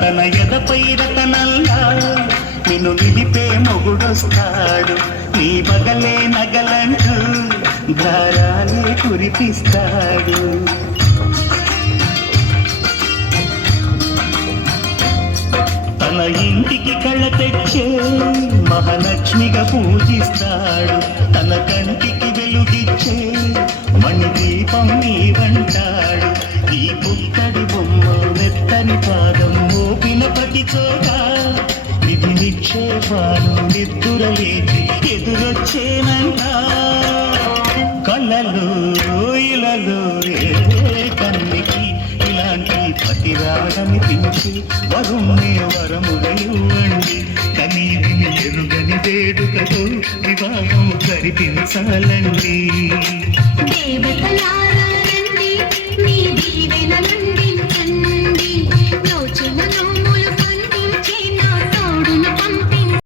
తన ఎదపై రతనల్లా నిన్ను నిలిపే మొగుడొస్తాడు, నీ బగలే నగలంటూ ధారాలే కురిపిస్తాడు. తన ఇంటికి కళ్ళ తెచ్చే మహాలక్ష్మిగా పూజిస్తాడు, తన కంటికి వెలుగిచ్చే మణిదీపం నీవంటాడు. ఈ పుత్తడి బొమ్మ మెత్తని పాదం మోపిన ప్రతి చోట విధి నిక్షేపాలు నిద్దురలేచి ఎదురొచ్చేనంట. కళ్ళలో ఇలలో కన్నికి ఇలాంటి పతి రాగనిపించి వరుణ్ణే వరముగా ఇవ్వండి. కనీ విని ఎరుగని వేడుకతో వివాహం జరిపించాలండి. దేవతలారా రండి, మీ దీవెనలు